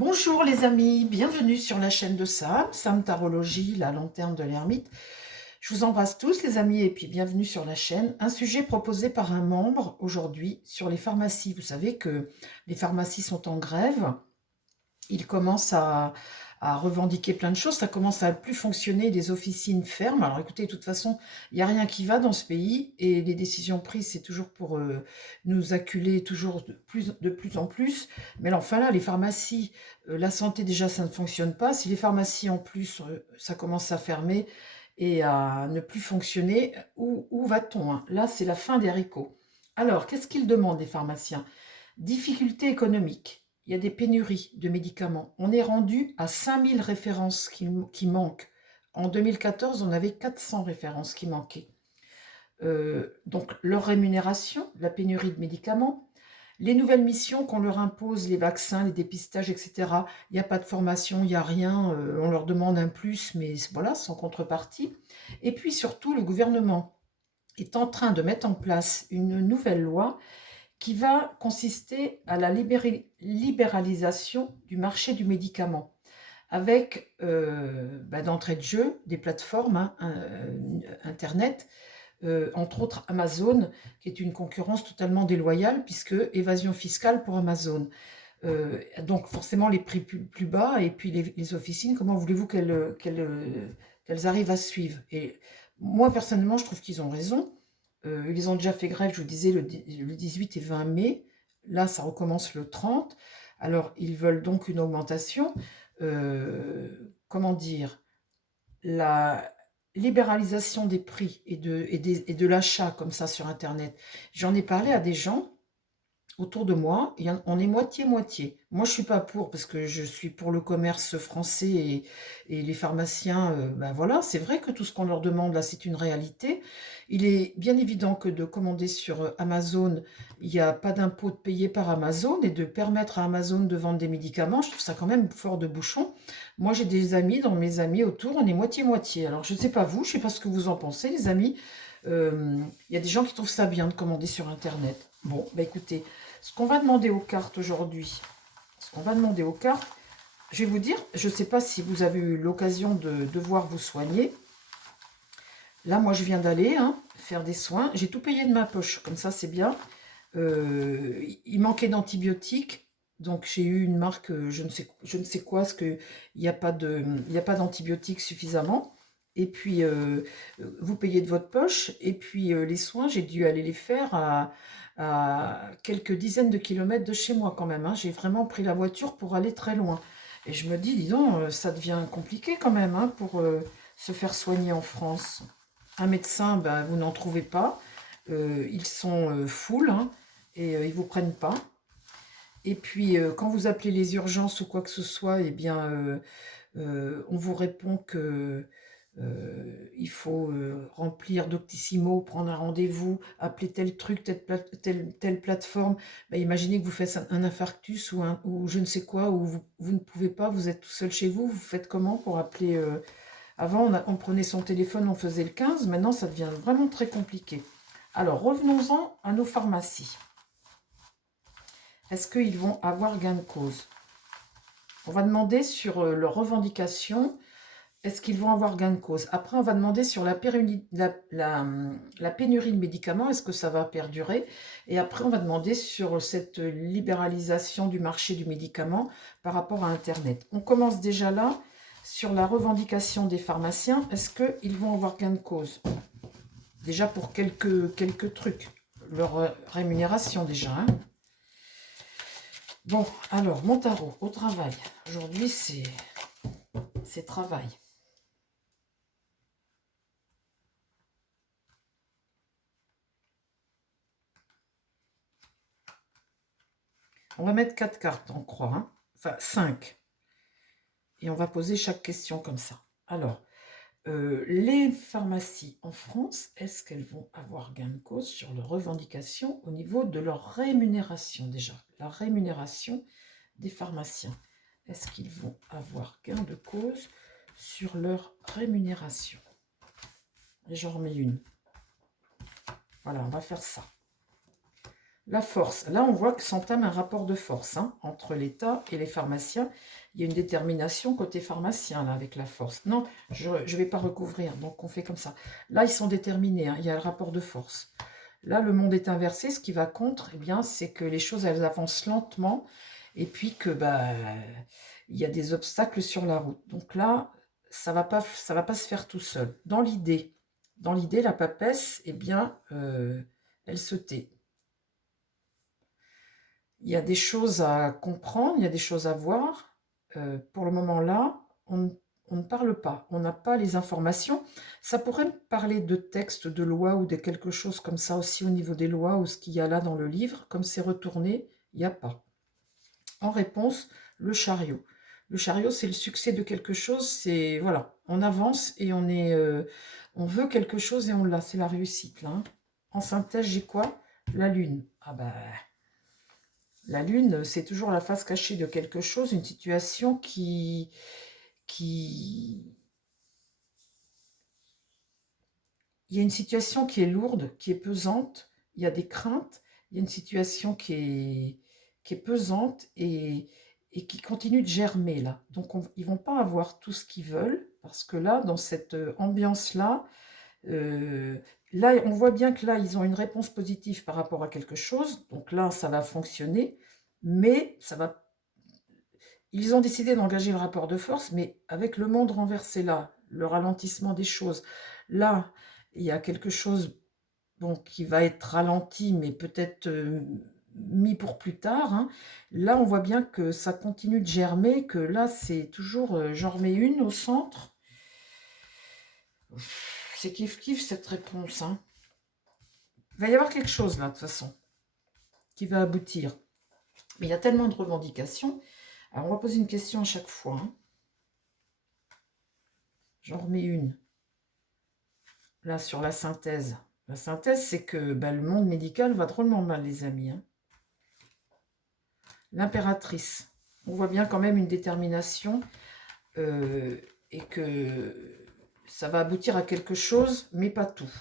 Bonjour les amis, bienvenue sur la chaîne de Sam Tarologie, la lanterne de l'ermite. Je vous embrasse tous les amis et puis bienvenue sur la chaîne. Un sujet proposé par un membre aujourd'hui sur les pharmacies. Vous savez que les pharmacies sont en grève. Ils commencent à revendiquer plein de choses. Ça commence à plus fonctionner, les officines ferment. Alors écoutez, de toute façon, il n'y a rien qui va dans ce pays et les décisions prises, c'est toujours pour nous acculer toujours de plus en plus. Mais enfin là, les pharmacies, la santé déjà, ça ne fonctionne pas. Si les pharmacies en plus, ça commence à fermer et à ne plus fonctionner, où va-t-on, hein? Là, c'est la fin des haricots. Alors, qu'est-ce qu'ils demandent, les pharmaciens? Difficultés économiques. Il y a des pénuries de médicaments. On est rendu à 5000 références qui manquent. En 2014, on avait 400 références qui manquaient. Donc, leur rémunération, la pénurie de médicaments, les nouvelles missions qu'on leur impose, les vaccins, les dépistages, etc. Il n'y a pas de formation, il n'y a rien. On leur demande un plus, mais voilà, sans contrepartie. Et puis surtout, le gouvernement est en train de mettre en place une nouvelle loi qui va consister à la libéralisation du marché du médicament, avec d'entrée de jeu des plateformes Internet, entre autres Amazon, qui est une concurrence totalement déloyale, puisque évasion fiscale pour Amazon. Donc forcément les prix plus bas, et puis les officines, comment voulez-vous qu'elles arrivent à suivre? Et moi personnellement, je trouve qu'ils ont raison. Ils ont déjà fait grève, je vous disais, le 18 et 20 mai. Là, ça recommence le 30. Alors, ils veulent donc une augmentation. Comment dire? La libéralisation des prix et de l'achat comme ça sur Internet. J'en ai parlé à des gens autour de moi, on est moitié-moitié. Moi, je suis pas pour, parce que je suis pour le commerce français et les pharmaciens, ben voilà, c'est vrai que tout ce qu'on leur demande là, c'est une réalité. Il est bien évident que de commander sur Amazon, il n'y a pas d'impôt de payer par Amazon et de permettre à Amazon de vendre des médicaments, je trouve ça quand même fort de bouchon. Moi, j'ai des amis, dans mes amis autour, on est moitié-moitié. Alors, je ne sais pas vous, je ne sais pas ce que vous en pensez, les amis. Il y a des gens qui trouvent ça bien de commander sur Internet. Bon, bah écoutez, ce qu'on va demander aux cartes aujourd'hui, je vais vous dire, je ne sais pas si vous avez eu l'occasion de devoir vous soigner. Là, moi, je viens d'aller faire des soins. J'ai tout payé de ma poche, comme ça, c'est bien. Il manquait d'antibiotiques, donc j'ai eu une marque, je ne sais quoi, parce qu'il n'y a pas d'antibiotiques suffisamment. Et puis, vous payez de votre poche. Et puis, les soins, j'ai dû aller les faire à quelques dizaines de kilomètres de chez moi quand même, hein. J'ai vraiment pris la voiture pour aller très loin. Et je me dis donc, ça devient compliqué quand même, hein, pour se faire soigner en France. Un médecin, ben, vous n'en trouvez pas. Ils sont full, hein, et ils vous prennent pas. Et puis, quand vous appelez les urgences ou quoi que ce soit, eh bien, on vous répond que il faut remplir Doctissimo, prendre un rendez-vous, appeler tel truc, telle plateforme. Ben, imaginez que vous faites un infarctus ou je ne sais quoi, ou vous ne pouvez pas, vous êtes tout seul chez vous, vous faites comment pour appeler Avant, on prenait son téléphone, on faisait le 15, maintenant ça devient vraiment très compliqué. Alors, revenons-en à nos pharmacies. Est-ce qu'ils vont avoir gain de cause? On va demander sur leurs revendications, est-ce qu'ils vont avoir gain de cause? Après, on va demander sur la pénurie de médicaments, est-ce que ça va perdurer? Et après, on va demander sur cette libéralisation du marché du médicament par rapport à Internet. On commence déjà là, sur la revendication des pharmaciens, est-ce qu'ils vont avoir gain de cause? Déjà pour quelques trucs. Leur rémunération déjà, hein. Bon, alors, mon tarot, au travail. Aujourd'hui, c'est travail. On va mettre 4 cartes, on croit, hein. Enfin, 5. Et on va poser chaque question comme ça. Alors, les pharmacies en France, est-ce qu'elles vont avoir gain de cause sur leurs revendications au niveau de leur rémunération déjà? La rémunération des pharmaciens. Est-ce qu'ils vont avoir gain de cause sur leur rémunération? Et j'en remets une. Voilà, on va faire ça. La force. Là, on voit que s'entame un rapport de force hein, entre l'État et les pharmaciens. Il y a une détermination côté pharmacien, là, avec la force. Non, je ne vais pas recouvrir, donc on fait comme ça. Là, ils sont déterminés, hein, il y a le rapport de force. Là, le monde est inversé. Ce qui va contre, eh bien, c'est que les choses, elles avancent lentement et puis que bah, il y a des obstacles sur la route. Donc là, ça va pas se faire tout seul. Dans l'idée, la papesse, eh bien, elle se tait. Il y a des choses à comprendre, il y a des choses à voir. Pour le moment là, on ne parle pas, on n'a pas les informations. Ça pourrait me parler de textes, de lois ou de quelque chose comme ça aussi au niveau des lois ou ce qu'il y a là dans le livre. Comme c'est retourné, il n'y a pas. En réponse, le chariot. Le chariot, c'est le succès de quelque chose. C'est voilà, on avance et on veut quelque chose et on l'a. C'est la réussite là, hein. En synthèse, j'ai quoi? La lune. Ah ben. La lune, c'est toujours la face cachée de quelque chose, une situation qui... Il y a une situation qui est lourde, qui est pesante, il y a des craintes, il y a une situation qui est pesante et qui continue de germer là. Donc ils vont pas avoir tout ce qu'ils veulent, parce que là, dans cette ambiance-là, euh, là, on voit bien que là, ils ont une réponse positive par rapport à quelque chose, donc là, ça va fonctionner, mais ça va. Ils ont décidé d'engager le rapport de force, mais avec le monde renversé là, le ralentissement des choses, là, il y a quelque chose bon, qui va être ralenti, mais peut-être mis pour plus tard, hein. Là, on voit bien que ça continue de germer, que là, c'est toujours, j'en remets une au centre. C'est kiff-kiff cette réponse, hein. Il va y avoir quelque chose là, de toute façon, qui va aboutir. Mais il y a tellement de revendications. Alors, on va poser une question à chaque fois, hein. J'en remets une. Là, sur la synthèse. La synthèse, c'est que bah, le monde médical va drôlement mal, les amis, hein. L'impératrice. On voit bien quand même une détermination et que ça va aboutir à quelque chose, mais pas tout.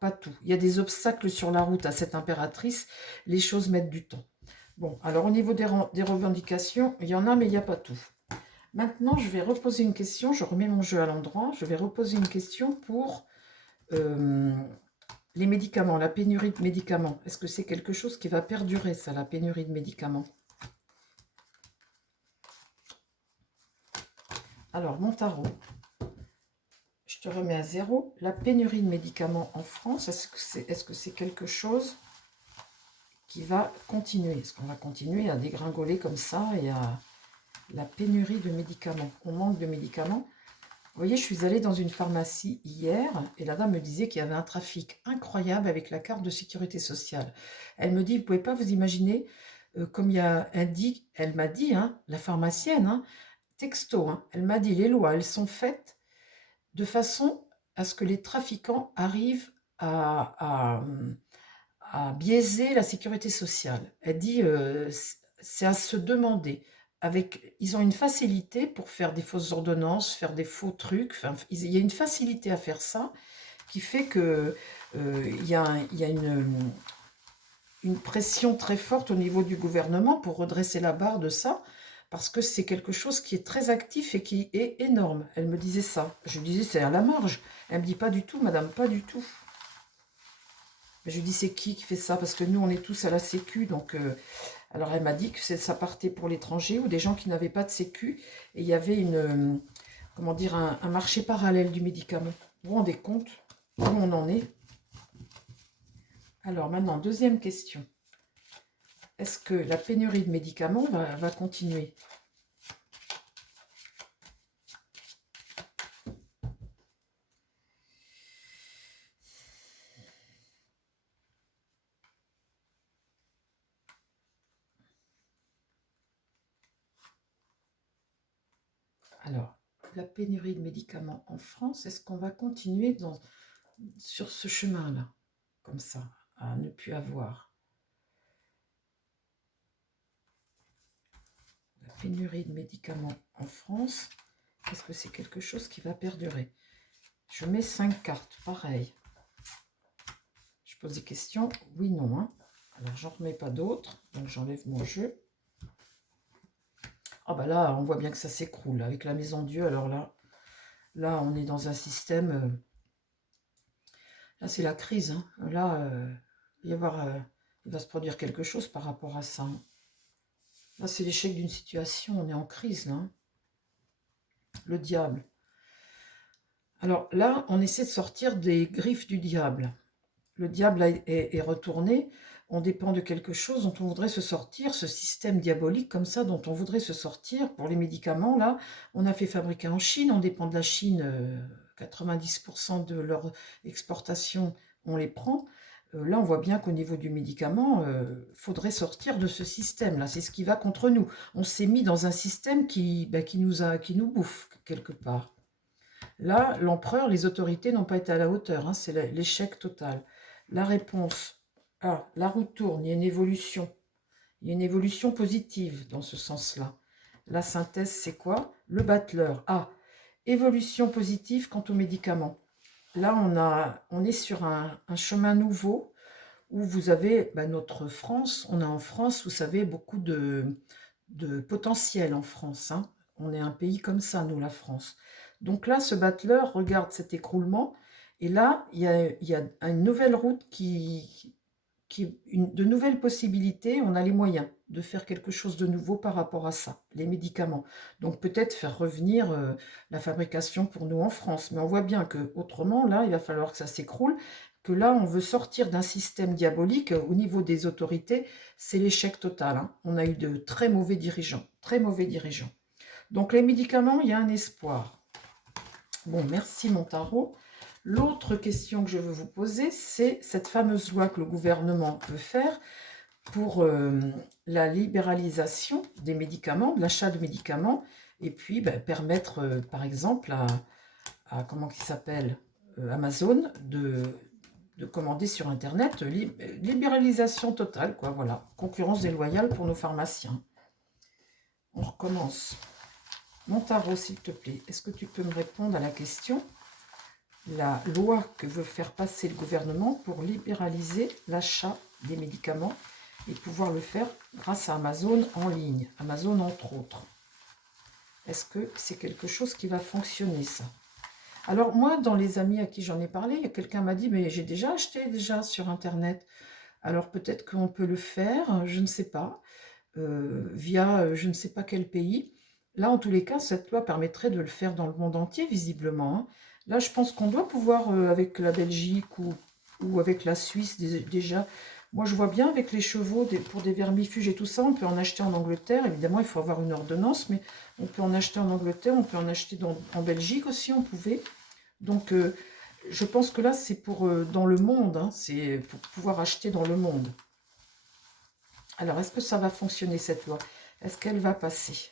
Pas tout. Il y a des obstacles sur la route à cette impératrice. Les choses mettent du temps. Bon, alors au niveau des revendications, il y en a, mais il n'y a pas tout. Maintenant, je vais reposer une question. Je remets mon jeu à l'endroit. Je vais reposer une question pour les médicaments, la pénurie de médicaments. Est-ce que c'est quelque chose qui va perdurer, ça, la pénurie de médicaments? Alors, mon tarot, je te remets à zéro. La pénurie de médicaments en France, est-ce que c'est quelque chose qui va continuer? Est-ce qu'on va continuer à dégringoler comme ça et à la pénurie de médicaments? On manque de médicaments. Vous voyez, je suis allée dans une pharmacie hier et la dame me disait qu'il y avait un trafic incroyable avec la carte de sécurité sociale. Elle me dit, vous ne pouvez pas vous imaginer, comme il y a indique, elle m'a dit, hein, la pharmacienne, hein, texto, hein, elle m'a dit, les lois, elles sont faites de façon à ce que les trafiquants arrivent à biaiser la sécurité sociale. Elle dit, c'est à se demander. Ils ont une facilité pour faire des fausses ordonnances, faire des faux trucs. Enfin, il y a une facilité à faire ça qui fait que il y a une pression très forte au niveau du gouvernement pour redresser la barre de ça, parce que c'est quelque chose qui est très actif et qui est énorme. Elle me disait ça. Je lui disais, c'est à la marge. Elle me dit, pas du tout, madame, pas du tout. Mais je lui dis, c'est qui fait ça? Parce que nous, on est tous à la sécu, donc... alors, elle m'a dit que ça partait pour l'étranger ou des gens qui n'avaient pas de sécu. Et il y avait comment dire, un marché parallèle du médicament. Vous vous rendez compte où on en est? Alors, maintenant, deuxième question. Est-ce que la pénurie de médicaments va continuer? Alors, la pénurie de médicaments en France, est-ce qu'on va continuer sur ce chemin-là, comme ça, à ne plus avoir? La pénurie de médicaments en France, est-ce que c'est quelque chose qui va perdurer? Je mets 5 cartes, pareil. Je pose des questions, oui, non, hein. Alors, j'en remets pas d'autres. Donc, j'enlève mon jeu. Ah bah là, on voit bien que ça s'écroule. Avec la maison Dieu, alors là, on est dans un système... là, c'est la crise. Hein. Là, il va se produire quelque chose par rapport à ça. Hein. Là, c'est l'échec d'une situation. On est en crise, là. Hein. Le diable. Alors là, on essaie de sortir des griffes du diable. Le diable est retourné. On dépend de quelque chose dont on voudrait se sortir, ce système diabolique comme ça dont on voudrait se sortir. Pour les médicaments, là, on a fait fabriquer en Chine, on dépend de la Chine, 90% de leur exportation, on les prend. Là, on voit bien qu'au niveau du médicament, faudrait sortir de ce système-là. C'est ce qui va contre nous. On s'est mis dans un système qui nous bouffe quelque part. Là, l'empereur, les autorités n'ont pas été à la hauteur. Hein, c'est l'échec total. La réponse, la roue tourne, il y a une évolution. Il y a une évolution positive dans ce sens-là. La synthèse, c'est quoi? Le battleur. Évolution positive quant aux médicaments. Là, on est sur un chemin nouveau où vous avez notre France. On a en France, vous savez, beaucoup de potentiel en France. Hein. On est un pays comme ça, nous, la France. Donc là, ce battleur regarde cet écroulement. Et là, il y a une nouvelle route de nouvelles possibilités. On a les moyens de faire quelque chose de nouveau par rapport à ça, les médicaments. Donc peut-être faire revenir la fabrication pour nous en France. Mais on voit bien que autrement, là, il va falloir que ça s'écroule, que là, on veut sortir d'un système diabolique. Au niveau des autorités, c'est l'échec total. Hein. On a eu de très mauvais dirigeants, très mauvais dirigeants. Donc les médicaments, il y a un espoir. Bon, merci mon tarot. L'autre question que je veux vous poser, c'est cette fameuse loi que le gouvernement veut faire pour la libéralisation des médicaments, de l'achat de médicaments, et puis permettre, par exemple, à comment il s'appelle, Amazon, de commander sur Internet, libéralisation totale, quoi, voilà. Concurrence déloyale pour nos pharmaciens. On recommence. Mon tarot, s'il te plaît, est-ce que tu peux me répondre à la question? La loi que veut faire passer le gouvernement pour libéraliser l'achat des médicaments et pouvoir le faire grâce à Amazon en ligne, Amazon entre autres. Est-ce que c'est quelque chose qui va fonctionner, ça? Alors moi, dans les amis à qui j'en ai parlé, quelqu'un m'a dit, mais j'ai déjà acheté sur Internet. Alors peut-être qu'on peut le faire, je ne sais pas, via je ne sais pas quel pays. Là, en tous les cas, cette loi permettrait de le faire dans le monde entier, visiblement. Hein. Là, je pense qu'on doit pouvoir, avec la Belgique ou avec la Suisse, déjà. Moi, je vois bien avec les chevaux, pour des vermifuges et tout ça, on peut en acheter en Angleterre. Évidemment, il faut avoir une ordonnance, mais on peut en acheter en Angleterre, on peut en acheter en Belgique aussi, on pouvait. Donc, je pense que là, c'est pour dans le monde, hein, c'est pour pouvoir acheter dans le monde. Alors, est-ce que ça va fonctionner, cette loi? Est-ce qu'elle va passer?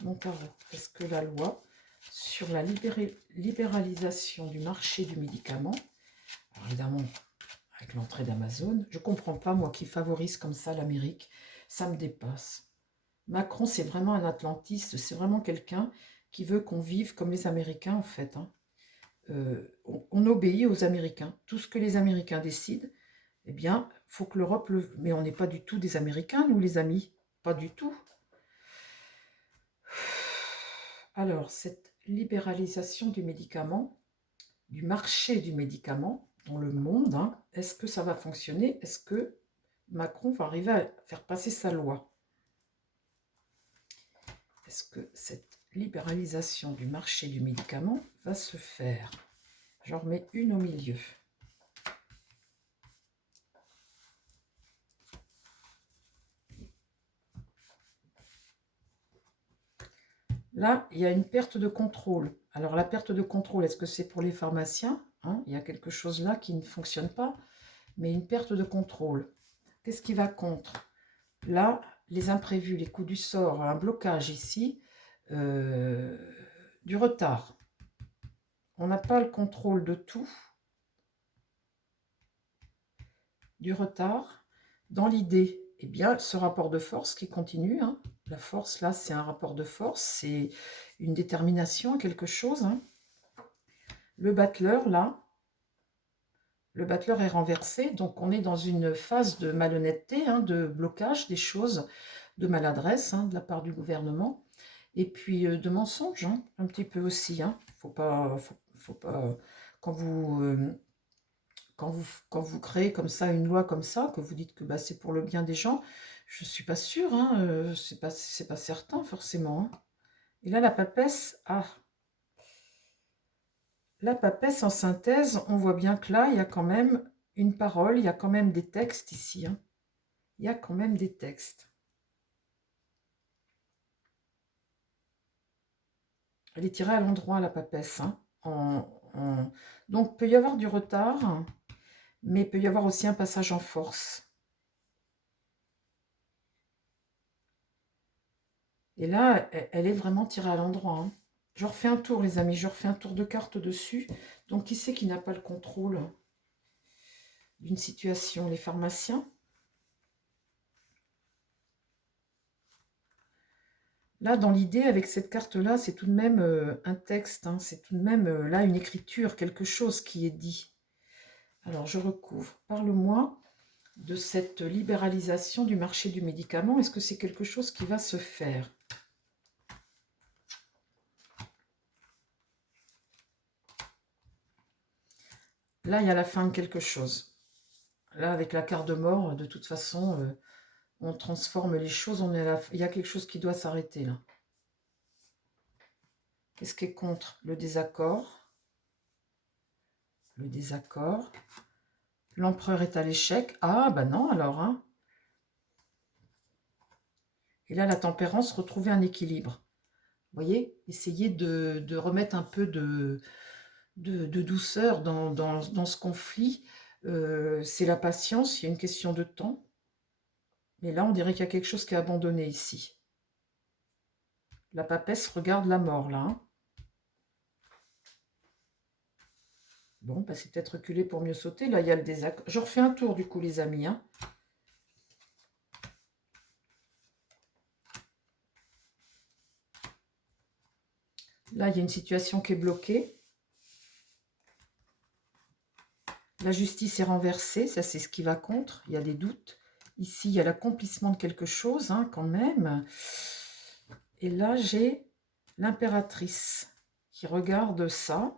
Mon tarot, est-ce que la loi sur la libéralisation du marché du médicament, alors évidemment, avec l'entrée d'Amazon, je ne comprends pas, moi, qui favorise comme ça l'Amérique, ça me dépasse. Macron, c'est vraiment un atlantiste, c'est vraiment quelqu'un qui veut qu'on vive comme les Américains, en fait. Hein. On obéit aux Américains. Tout ce que les Américains décident, eh bien, il faut que l'Europe le... Mais on n'est pas du tout des Américains, nous, les amis. Pas du tout. Alors, cette libéralisation du médicament, du marché du médicament dans le monde, hein, est-ce que ça va fonctionner? Est-ce que Macron va arriver à faire passer sa loi? Est-ce que cette libéralisation du marché du médicament va se faire? J'en remets une au milieu. Là, il y a une perte de contrôle. Alors, la perte de contrôle, est-ce que c'est pour les pharmaciens? Hein, il y a quelque chose là qui ne fonctionne pas, mais une perte de contrôle. Qu'est-ce qui va contre? Là, les imprévus, les coups du sort, un blocage ici, du retard. On n'a pas le contrôle de tout. Du retard. Dans l'idée, eh bien, ce rapport de force qui continue, hein, La force, là, c'est un rapport de force, c'est une détermination à quelque chose. Hein. Le battleur, là, le battleur est renversé, donc on est dans une phase de malhonnêteté, hein, de blocage des choses, de maladresse hein, de la part du gouvernement, et puis de mensonge, hein, un petit peu aussi. Hein. Faut pas quand vous créez comme ça une loi comme ça, que vous dites que bah, c'est pour le bien des gens, je suis pas sûre, hein, c'est pas certain forcément. Hein. Et là, la papesse, la papesse en synthèse, on voit bien que là, il y a quand même une parole, il y a quand même des textes ici. Hein. Il y a quand même des textes. Elle est tirée à l'endroit, la papesse. Hein, donc, il peut y avoir du retard, mais il peut y avoir aussi un passage en force. Et là, elle est vraiment tirée à l'endroit. Hein. Je refais un tour, les amis. Je refais un tour de carte dessus. Donc, qui c'est qui n'a pas le contrôle d'une situation? Les pharmaciens. Là, dans l'idée, avec cette carte-là, c'est tout de même un texte. Hein. C'est tout de même, là, une écriture, quelque chose qui est dit. Alors, je recouvre. Parle-moi de cette libéralisation du marché du médicament. Est-ce que c'est quelque chose qui va se faire? Là, il y a la fin de quelque chose. Là, avec la carte de mort, de toute façon, on transforme les choses. Il y a quelque chose qui doit s'arrêter, là. Qu'est-ce qui est contre? Le désaccord. Le désaccord. L'empereur est à l'échec. Ah, bah non, alors. Hein. Et là, la tempérance, retrouver un équilibre. Vous voyez? Essayer de remettre un peu de douceur dans ce conflit. C'est la patience, il y a une question de temps. Mais là, on dirait qu'il y a quelque chose qui est abandonné ici. La papesse regarde la mort, là. Hein. Bon, bah, c'est peut-être reculer pour mieux sauter. Là, il y a le désaccord. Je refais un tour, du coup, les amis. Hein. Là, il y a une situation qui est bloquée. La justice est renversée, ça c'est ce qui va contre. Il y a des doutes. Ici, il y a l'accomplissement de quelque chose, hein, quand même. Et là, j'ai l'impératrice qui regarde ça.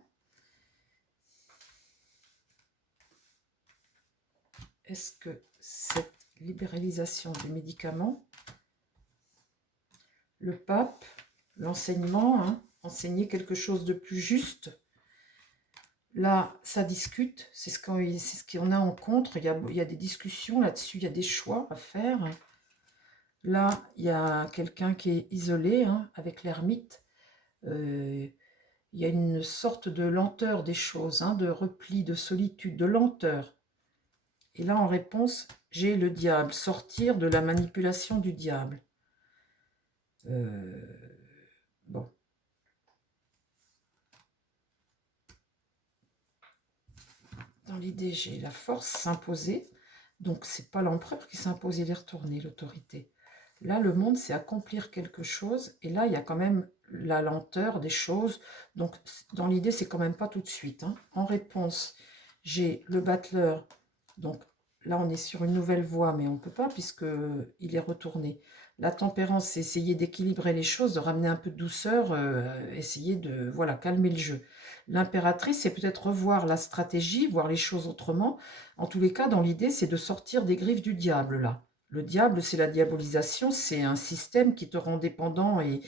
Est-ce que cette libéralisation des médicaments, le pape, l'enseignement, hein, enseigner quelque chose de plus juste, là, ça discute, c'est ce qu'on a en contre, il y a des discussions là-dessus, il y a des choix à faire. Là, il y a quelqu'un qui est isolé, hein, avec l'ermite. Il y a une sorte de lenteur des choses, hein, de repli, de solitude, de lenteur. Et là, en réponse, j'ai le diable, sortir de la manipulation du diable. Bon. Dans l'idée, j'ai la force s'imposer. Donc, c'est pas l'empereur qui s'impose, il est retourné, l'autorité. Là, le monde, c'est accomplir quelque chose. Et là, il y a quand même la lenteur des choses. Donc, dans l'idée, c'est quand même pas tout de suite. Hein. En réponse, j'ai le battleur. Donc, là, on est sur une nouvelle voie, mais on ne peut pas puisqu'il est retourné. La tempérance, c'est essayer d'équilibrer les choses, de ramener un peu de douceur, essayer de calmer le jeu. L'impératrice, c'est peut-être revoir la stratégie, voir les choses autrement. En tous les cas, dans l'idée, c'est de sortir des griffes du diable, là. Le diable, c'est la diabolisation, c'est un système qui te rend dépendant et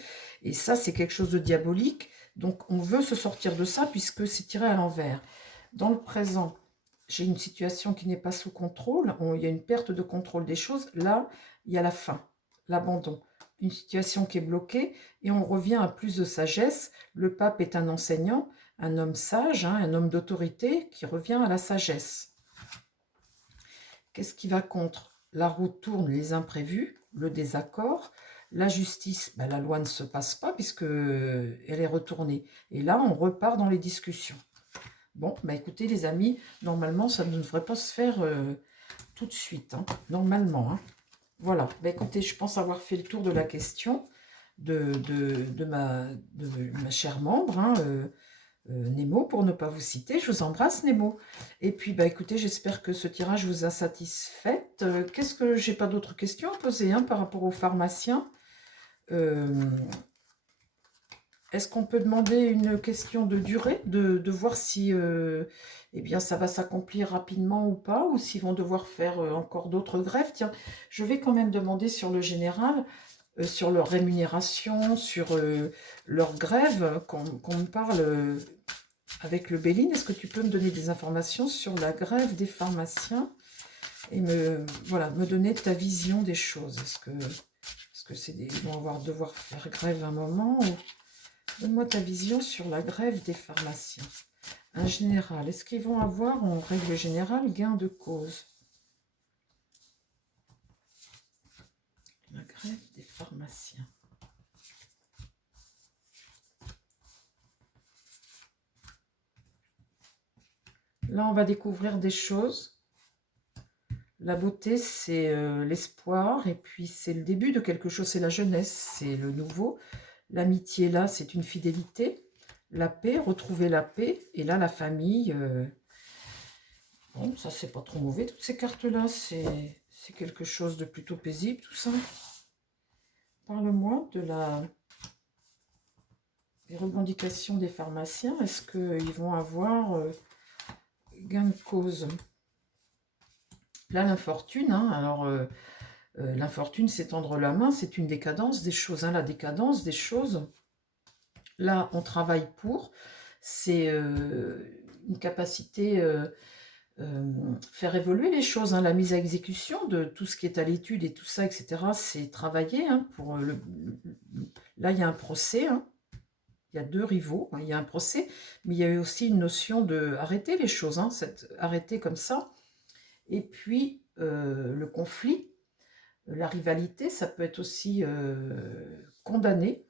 ça, c'est quelque chose de diabolique. Donc, on veut se sortir de ça puisque c'est tiré à l'envers. Dans le présent, j'ai une situation qui n'est pas sous contrôle. Il y a une perte de contrôle des choses. Là, il y a la fin, l'abandon. Une situation qui est bloquée et on revient à plus de sagesse. Le pape est un enseignant, un homme sage, hein, un homme d'autorité qui revient à la sagesse. Qu'est-ce qui va contre? La roue tourne, les imprévus, le désaccord. La justice, ben, la loi ne se passe pas puisqu'elle est retournée. Et là, on repart dans les discussions. Bon, bah écoutez les amis, normalement, ça ne devrait pas se faire tout de suite. Hein, normalement. Hein. Voilà. Bah, écoutez, je pense avoir fait le tour de la question de ma chère membre, hein, Nemo, pour ne pas vous citer. Je vous embrasse, Nemo. Et puis, bah, écoutez, j'espère que ce tirage vous a satisfaite. Qu'est-ce que j'ai pas d'autres questions à poser hein, par rapport aux pharmaciens? Est-ce qu'on peut demander une question de durée, de voir si eh bien, ça va s'accomplir rapidement ou pas, ou s'ils vont devoir faire encore d'autres grèves? Tiens, je vais quand même demander sur le général, sur leur rémunération, sur leur grève, qu'on me parle avec le Béline. Est-ce que tu peux me donner des informations sur la grève des pharmaciens et voilà, me donner ta vision des choses? Est-ce que ils vont devoir faire grève un moment ou... Donne-moi ta vision sur la grève des pharmaciens. Un général, est-ce qu'ils vont avoir, en règle générale, gain de cause? La grève des pharmaciens. Là, on va découvrir des choses. La beauté, c'est l'espoir, et puis c'est le début de quelque chose, c'est la jeunesse, c'est le nouveau. L'amitié, là, c'est une fidélité. La paix, retrouver la paix. Et là, la famille... Bon, ça, c'est pas trop mauvais, toutes ces cartes-là. C'est quelque chose de plutôt paisible, tout ça. Parle-moi des revendications des pharmaciens. Est-ce qu'ils vont avoir gain de cause? Là, l'infortune, hein, alors l'infortune, c'est tendre la main, c'est une décadence des choses. Hein, la décadence des choses, là, on travaille pour. C'est une capacité... faire évoluer les choses, hein, la mise à exécution de tout ce qui est à l'étude et tout ça, etc. C'est travailler hein, pour Là, il y a un procès, hein, il y a deux rivaux, hein, il y a un procès, mais il y a aussi une notion de arrêter les choses, hein, arrêter comme ça. Et puis, le conflit, la rivalité, ça peut être aussi condamné.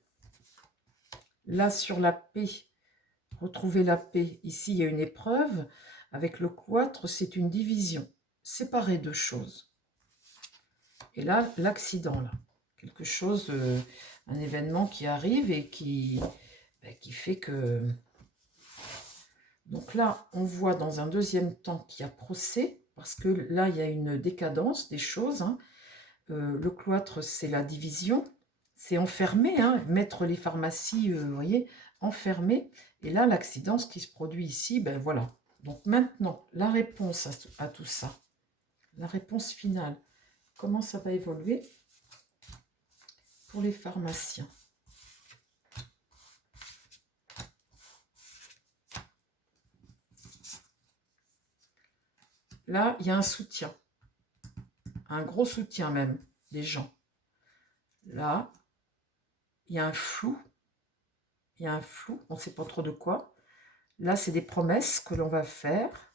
Là, sur la paix, retrouver la paix, ici, il y a une épreuve. Avec le cloître, c'est une division, séparer deux choses. Et là, l'accident, là, quelque chose, un événement qui arrive et qui fait que... Donc là, on voit dans un deuxième temps qu'il y a procès, parce que là, il y a une décadence des choses. Hein. Le cloître, c'est la division, c'est enfermer, hein, mettre les pharmacies, vous voyez, enfermer. Et là, l'accident, ce qui se produit ici, ben voilà. Donc maintenant, la réponse à tout ça, la réponse finale, comment ça va évoluer pour les pharmaciens? Là, il y a un soutien, un gros soutien même des gens. Là, il y a un flou, on ne sait pas trop de quoi. Là, c'est des promesses que l'on va faire.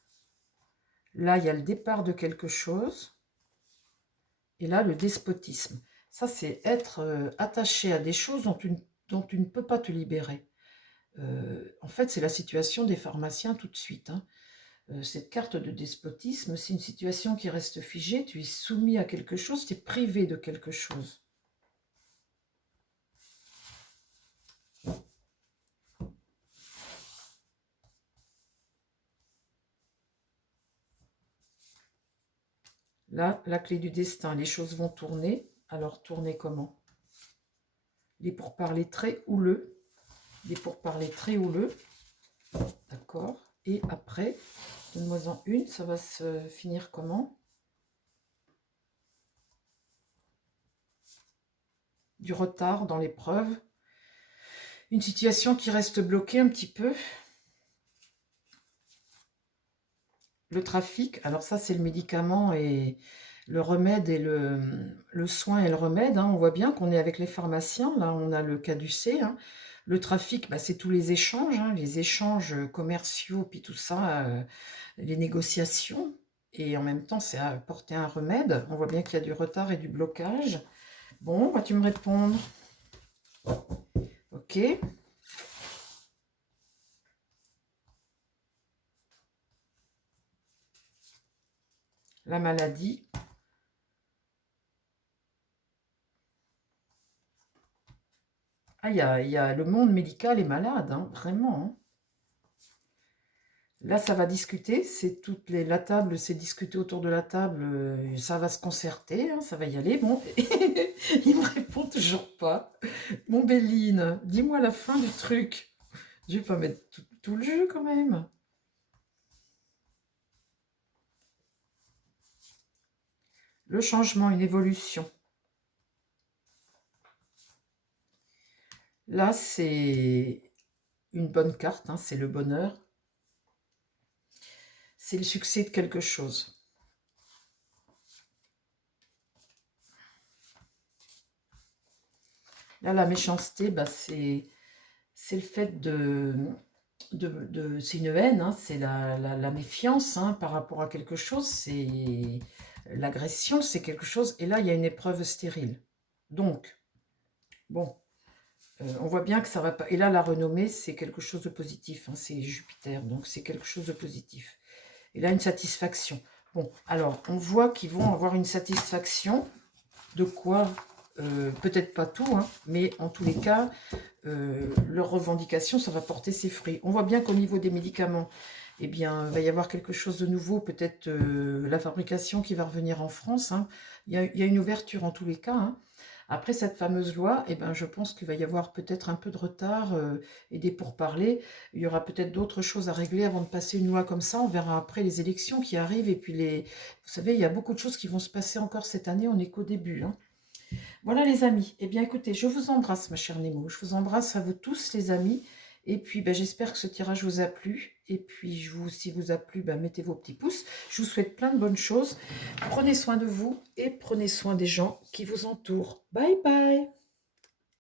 Là, il y a le départ de quelque chose. Et là, le despotisme. Ça, c'est être attaché à des choses dont tu ne peux pas te libérer. En fait, c'est la situation des pharmaciens tout de suite. Hein. Cette carte de despotisme, c'est une situation qui reste figée. Tu es soumis à quelque chose, tu es privé de quelque chose. Là, la clé du destin, les choses vont tourner. Alors, tourner comment? Les pourparlers très houleux. Les pourparlers très houleux. D'accord. Et après, donne-moi-en une, ça va se finir comment? Du retard dans l'épreuve. Une situation qui reste bloquée un petit peu. Le trafic, alors ça c'est le médicament et le remède et le soin et le remède. Hein. On voit bien qu'on est avec les pharmaciens, là on a le caducée. Hein. Le trafic, bah, c'est tous hein, les échanges commerciaux, puis tout ça, les négociations. Et en même temps, c'est apporter un remède. On voit bien qu'il y a du retard et du blocage. Bon, vas-tu me répondre? Ok. La maladie. Ah, le monde médical est malade, hein, vraiment, hein. Là, ça va discuter, la table, c'est discuter autour de la table, ça va se concerter, hein, ça va y aller. Bon, il me répond toujours pas. Bon, Béline, dis-moi la fin du truc. Je vais pas mettre tout le jeu quand même. Le changement, une évolution. Là, c'est une bonne carte, hein, c'est le bonheur. C'est le succès de quelque chose. Là, la méchanceté, bah, c'est le fait c'est une haine, hein, c'est la méfiance, hein, par rapport à quelque chose, c'est l'agression, c'est quelque chose, et là, il y a une épreuve stérile. Donc, bon, on voit bien que ça va pas. Et là, la renommée, c'est quelque chose de positif, hein, c'est Jupiter, donc c'est quelque chose de positif. Et là, une satisfaction. Bon, alors, on voit qu'ils vont avoir une satisfaction. De quoi peut-être pas tout, hein, mais en tous les cas, leur revendication, ça va porter ses fruits. On voit bien qu'au niveau des médicaments, eh bien, il va y avoir quelque chose de nouveau, peut-être la fabrication qui va revenir en France, hein. Il y a une ouverture en tous les cas, hein. Après cette fameuse loi, eh ben, je pense qu'il va y avoir peut-être un peu de retard et des pourparlers. Il y aura peut-être d'autres choses à régler avant de passer une loi comme ça. On verra après les élections qui arrivent. Et puis, vous savez, il y a beaucoup de choses qui vont se passer encore cette année. On n'est qu'au début, hein. Voilà les amis. Eh bien écoutez, je vous embrasse ma chère Nemo. Je vous embrasse à vous tous les amis. Et puis ben, j'espère que ce tirage vous a plu. Et puis si vous a plu, ben, mettez vos petits pouces. Je vous souhaite plein de bonnes choses. Prenez soin de vous et prenez soin des gens qui vous entourent. Bye bye.